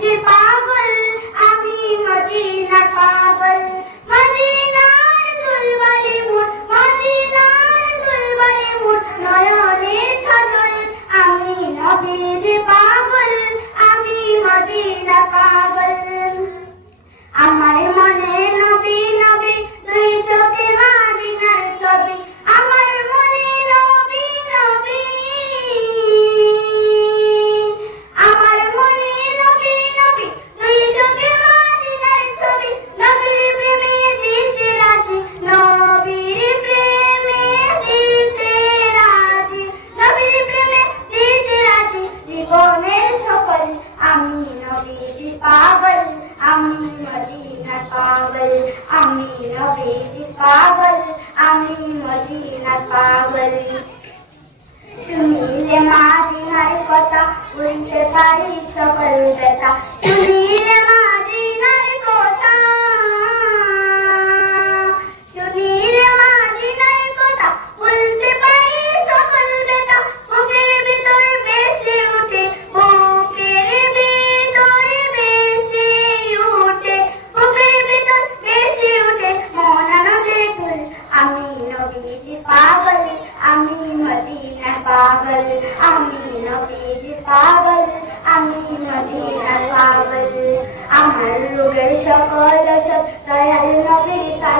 तिर पागल हामी हजि न पागल मदीनादुलवली मु मदीनादुलवली मु नयाले थन हामी नबीज पागल हामी हजि न పాబల్ అమ్మది నాబల్ అమ్మిన వేది పాబల్ అమ్మది నాబల్ సుమీలే మాది నరి కొత్త ఉంటే పరిశ్వ పరుదత பாவல் அமீமதி பாவல் அமீனவேதி பாவல் அமீமதி பாவல் அமல்லுகள் சகோதர சத்தையல் நவீதா